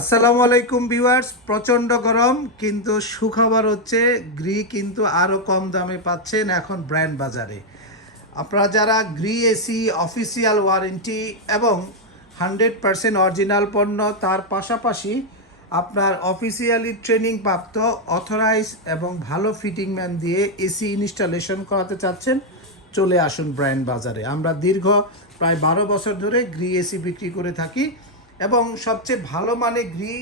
আসসালামু আলাইকুম ভিউয়ার্স, প্রচণ্ড গরম, কিন্তু সুখবর হচ্ছে গ্রি কিন্তু আরও কম দামে পাচ্ছেন এখন ব্র্যান্ড বাজারে। আপনারা যারা গ্রি এসি অফিসিয়াল ওয়ারেন্টি এবং হান্ড্রেড পারসেন্ট অরিজিনাল পণ্য, তার পাশাপাশি আপনার অফিসিয়ালি ট্রেনিং প্রাপ্ত অথরাইজ এবং ভালো ফিটিং ম্যান দিয়ে এসি ইনস্টলেশন করাতে চাচ্ছেন, চলে আসুন ব্র্যান্ড বাজারে। আমরা দীর্ঘ প্রায় বারো বছর ধরে গ্রি এসি বিক্রি করে থাকি। এবং সবচেয়ে ভালো মানে গ্রি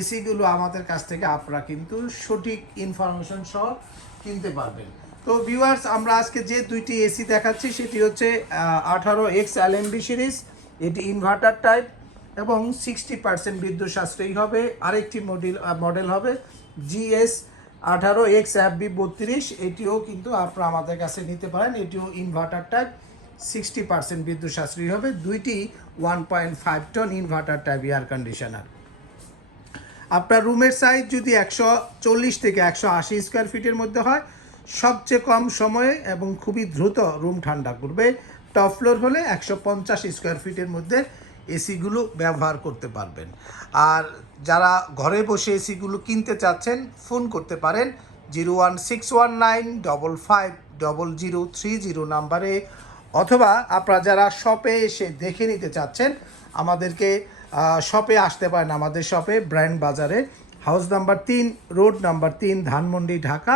এসিগুলো আমাদের কাছ থেকে আপনারা কিন্তু সঠিক ইনফরমেশন সহ কিনতে পারবেন। তো ভিউয়ার্স আমরা আজকে যে দুইটি এসি দেখাচ্ছি, সেটি হচ্ছে আঠারো এক্স এলএমবি সিরিজ এটি ইনভার্টার টাইপ এবং সিক্সটি পার্সেন্ট বিদ্যুৎ সাশ্রয়ী হবে। আরেকটি মডেল মডেল হবে জিএস আঠারো এক্স এফ বি বত্রিশ। এটিও কিন্তু আপনারা আমাদের কাছে নিতে পারেন। এটিও ইনভার্টার টাইপ সিক্সটি পার্সেন্ট বিদ্যুৎ সাশ্রয়ী হবে, দুইটি one point five ton inverter type air conditioner আপনার রুমের সাইজ যদি একশো চল্লিশ থেকে একশো আশি স্কোয়ার ফিটের মধ্যে হয়, সবচেয়ে কম সময়ে এবং খুবই দ্রুত রুম ঠান্ডা করবে টপ ফ্লোর হলে একশো পঞ্চাশ স্কোয়ার ফিটের মধ্যে এসিগুলো ব্যবহার করতে পারবেন। আর যারা ঘরে বসে এসিগুলো কিনতে চাচ্ছেন ফোন করতে পারেন zero one six one nine double five double zero three zero নাম্বারে অথবা আপনারা যারা শপে এসে দেখে নিতে চাচ্ছেন, আমাদেরকে শপে আসতে পারেন আমাদের শপে ব্র্যান্ড বাজারে হাউস নাম্বার তিন রোড নাম্বার তিন, ধানমন্ডি, ঢাকা,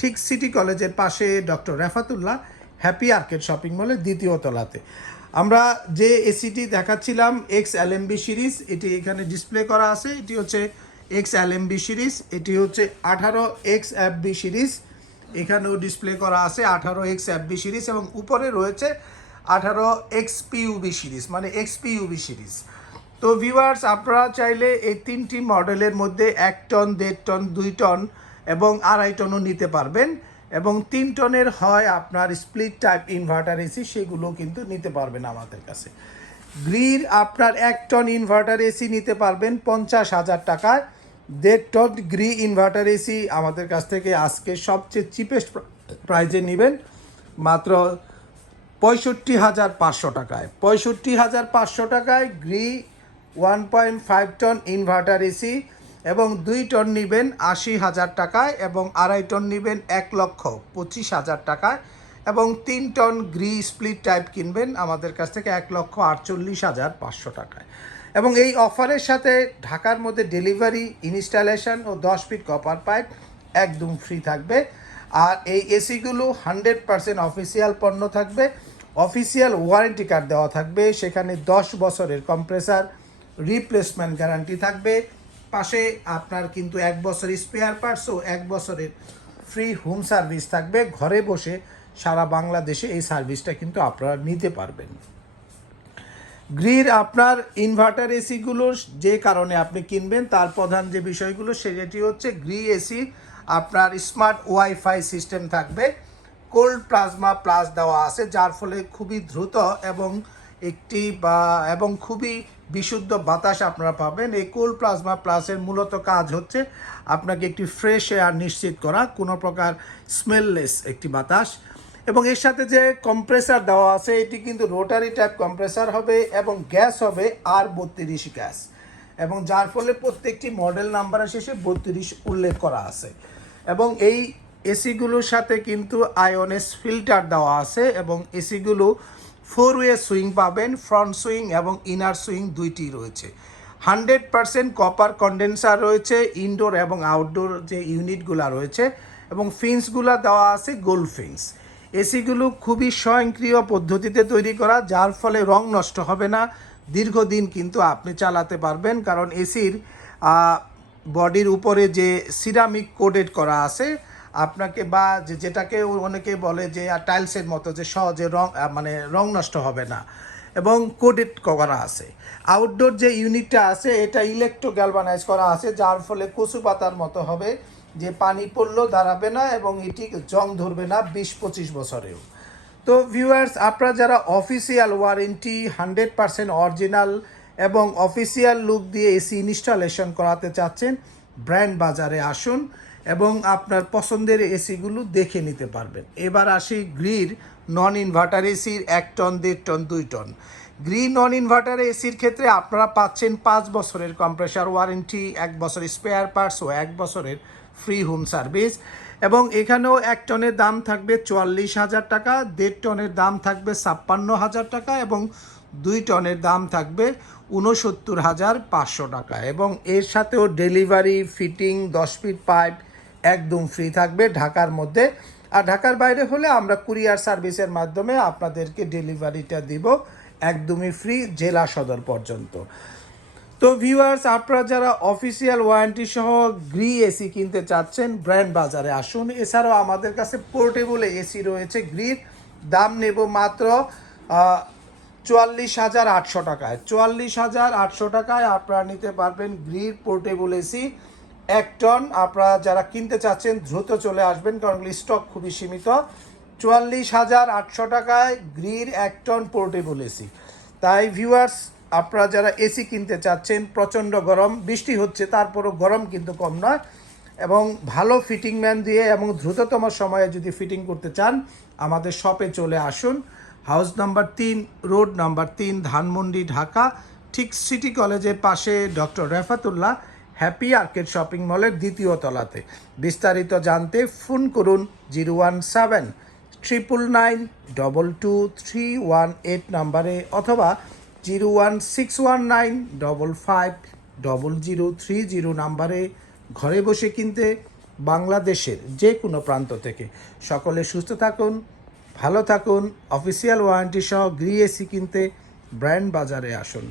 ঠিক সিটি কলেজের পাশে doctor Refatullah happy arcade shopping মলের দ্বিতীয় তলাতে। আমরা যে এসিটি দেখাচ্ছিলাম এক্স এলএমবি সিরিজ এটি এখানে ডিসপ্লে করা আছে। এটি হচ্ছে এক্স এলএমবি সিরিজ এটি হচ্ছে আঠারো এক্স এফবি সিরিজ এখানেও ডিসপ্লে করা আছে আঠারো এক্স এফবি সিরিজ এবং উপরে রয়েছে আঠারো এক্স পিউবি সিরিজ মানে এক্স পিউবি সিরিজ তো ভিউয়ার্স আপনারা চাইলে এই তিনটি মডেলের মধ্যে এক টন দেড় টন দুই টন এবং আড়াই টনও নিতে পারবেন এবং তিন টনের হয় আপনার স্প্লিট টাইপ ইনভার্টার এসি সেগুলো কিন্তু নিতে পারবেন আমাদের কাছে। গ্রির আপনার এক টন ইনভার্টার এসি নিতে পারবেন পঞ্চাশ হাজার টাকায়। দেড় টন গ্রি ইনভার্টার এসি আমাদের কাছ থেকে আজকে সবচেয়ে চিপেস্ট প্রাইজে নেবেন মাত্র পঁয়ষট্টি হাজার পাঁচশো টাকায়। পঁয়ষট্টি হাজার পাঁচশো টাকায় Gree one point five ton inverter AC এবং দুই টন নেবেন আশি হাজার টাকায় এবং আড়াই টন নেবেন এক লক্ষ পঁচিশ হাজার টাকায় এবং তিন টন গ্রি স্প্লিট টাইপ কিনবেন আমাদের কাছ থেকে এক লক্ষ আটচল্লিশ হাজার পাঁচশো টাকায়। এবং এই অফারের সাথে ঢাকার মধ্যে ডেলিভারি, ইনস্টলেশন ও দশ ফিট কপার পাইপ একদম ফ্রি থাকবে। আর এই এসিগুলো হান্ড্রেড পারসেন্ট অফিসিয়াল পণ্য থাকবে। অফিসিয়াল ওয়ারেন্টি কার্ড দেওয়া থাকবে। সেখানে দশ বছরের কম্প্রেসার রিপ্লেসমেন্ট গ্যারান্টি থাকবে। পাশে আপনার কিন্তু এক বছর স্পেয়ার পার্টস ও এক বছরের ফ্রি হোম সার্ভিস থাকবে। ঘরে বসে সারা বাংলাদেশে এই সার্ভিসটা কিন্তু আপনারা নিতে পারবেন। গ্রির আপনার ইনভার্টার এসিগুলোর যে কারণে আপনি কিনবেন, তার প্রধান যে বিষয়গুলো সেটি হচ্ছে গ্রি এসি আপনার স্মার্ট ওয়াইফাই সিস্টেম থাকবে কোল্ড প্লাজমা প্লাস দেওয়া আছে, যার ফলে খুবই দ্রুত এবং একটি বা, এবং খুবই বিশুদ্ধ বাতাস আপনারা পাবেন। এই কোল্ড প্লাজমা প্লাসের মূলত কাজ হচ্ছে আপনাকে একটি ফ্রেশ এয়ার নিশ্চিত করা, কোনো প্রকার স্মেললেস একটি বাতাস। এবং এর সাথে যে কম্প্রেসার দেওয়া আছে, এটি কিন্তু রোটারি টাইপ কম্প্রেসার হবে এবং গ্যাস হবে আর বত্রিশ গ্যাস এবং যার ফলে প্রত্যেকটি মডেল নাম্বারের শেষে বত্রিশ উল্লেখ করা আছে। এবং এই এসিগুলোর সাথে কিন্তু আইওনেস ফিল্টার দেওয়া আছে এবং এসিগুলো ফোর ওয়ে সুইং পাবেন ফ্রন্ট সুইং এবং ইনার সুইং দুইটি রয়েছে। হান্ড্রেড পারসেন্ট কপার কন্ডেন্সার রয়েছে ইনডোর এবং আউটডোর যে ইউনিটগুলো রয়েছে এবং ফিন্সগুলো দেওয়া আছে গোল ফিন্স এসিগুলো খুবই স্বয়ংক্রিয় পদ্ধতিতে তৈরি করা, যার ফলে রং নষ্ট হবে না। দীর্ঘদিন কিন্তু আপনি চালাতে পারবেন, কারণ এসির বডির উপরে যে সিরামিক কোডেড করা আছে, আপনাকে বা যেটাকে অনেকে বলে যে টাইলসের মতো যে সহজে রং মানে রং নষ্ট হবে না, এবং কোডেড করা আছে। আউটডোর যে ইউনিটটা আছে, এটা ইলেকট্রো গ্যালভানাইজ করা আছে, যার ফলে কচু পাতার মতো হবে। যে পানি পড়লেও দাঁড়াবে না এবং এটি জং ধরবে না বিশ পঁচিশ বছরেও। তো ভিউয়ার্স আপনারা যারা official warranty hundred percent original এবং অফিসিয়াল লুক দিয়ে এসি ইনস্টলেশন করাতে চাচ্ছেন ব্র্যান্ড বাজারে আসুন এবং আপনার পছন্দের এসিগুলো দেখে নিতে পারবেন। এবার আসি গ্রির নন ইনভার্টার এসির এক টন, দেড় টন, দুই টন। গ্রিন নন ইনভার্টার এসির ক্ষেত্রে আপনারা পাচ্ছেন পাঁচ বছরের কম্প্রেসার ওয়ারেন্টি এক বছর স্পেয়ার পার্টস ও এক বছরের ফ্রি হোম সার্ভিস এবং এখানেও এক টনের দাম থাকবে চুয়াল্লিশ হাজার টাকা, দেড় টনের দাম থাকবে ছাপ্পান্ন হাজার টাকা এবং দুই টনের দাম থাকবে উনসত্তর হাজার পাঁচশো টাকা এবং এর সাথেও ডেলিভারি ফিটিং দশ ফিট পাইপ একদম ফ্রি থাকবে ঢাকার মধ্যে। আর ঢাকার বাইরে হলে আমরা কুরিয়ার সার্ভিসের মাধ্যমে আপনাদেরকে ডেলিভারিটা দিব। একদমই ফ্রি জেলা সদর পর্যন্ত। তো ভিউয়ার্স আপনারা যারা অফিসিয়াল ওয়ারেন্টি সহ গ্রি এসি কিনতে চাচ্ছেন ব্র্যান্ড বাজারে আসুন। এছাড়াও আমাদের কাছে পোর্টেবল এসি রয়েছে গ্রির দাম নেব মাত্র চুয়াল্লিশ হাজার আটশো টাকায়। চুয়াল্লিশ হাজার আটশো টাকায় আপনারা নিতে পারবেন গ্রির পোর্টেবল এসি এক টন আপনারা যারা কিনতে চাচ্ছেন, দ্রুত চলে আসবেন, কারণ স্টক খুবই সীমিত। চুয়াল্লিশ হাজার আটশো টাকায় গ্রির এক টন পোর্টেবল এসি তাই ভিউয়ার্স, আপনারা যারা এসি কিনতে চাচ্ছেন, প্রচণ্ড গরম, বৃষ্টি হচ্ছে, তারপরও গরম কিন্তু কম নয়। এবং ভালো ফিটিং ম্যান দিয়ে এবং দ্রুততম সময়ে যদি ফিটিং করতে চান, আমাদের শপে চলে আসুন। হাউস নাম্বার তিন, রোড নাম্বার তিন, ধানমন্ডি, ঢাকা। ঠিক সিটি কলেজের পাশে doctor Refatullah happy arcade shopping মলের দ্বিতীয় তলাতে। বিস্তারিত জানতে ফোন করুন zero one seven triple nine double two three one eight নাম্বারে অথবা zero one six one nine double five double zero three zero নাম্বারে ঘরে বসে কিনতে বাংলাদেশের যে কোনো প্রান্ত থেকে। সকলে সুস্থ থাকুন, ভালো থাকুন, অফিসিয়াল ওয়ারেন্টি সহ গ্রি এসি কিনতে ব্র্যান্ড বাজারে আসুন।